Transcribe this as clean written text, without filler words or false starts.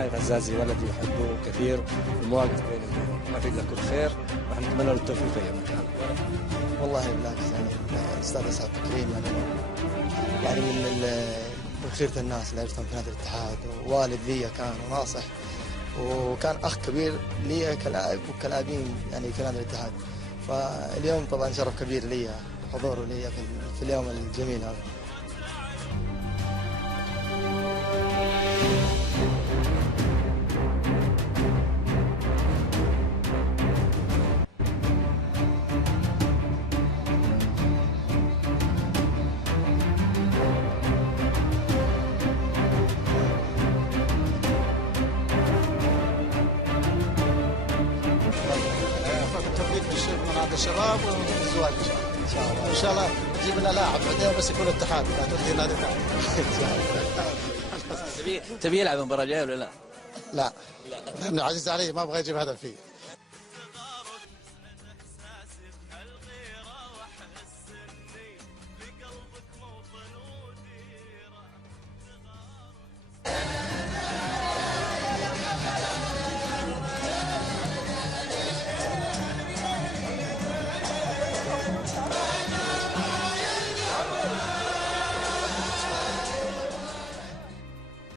نهاي غزازي ولدي يحبه كثير، المواقف بيني وبينه، ما في الا كل خير، ونتمنى له التوفيق في اي مكان. والله بالعكس يعني الاستاذ اسعد كريم يعني من خيرة الناس اللي عرفتهم في نادي الاتحاد، ووالد لي كان وناصح، وكان اخ كبير لي كلاعب وكلاعبين يعني في نادي الاتحاد. فاليوم طبعا شرف كبير لي حضوره لي في اليوم الجميل هذا. من هذا الشباب والزواج ان شاء الله. وان شاء الله نجيب لنا لاعب بعدين بس يكون الاتحاد لا تودي نادي ثاني. تبي يلعب المباراه الجايه ولا لا؟ لا لانه عزيز علي ما ابغى يجيب هدف فيه.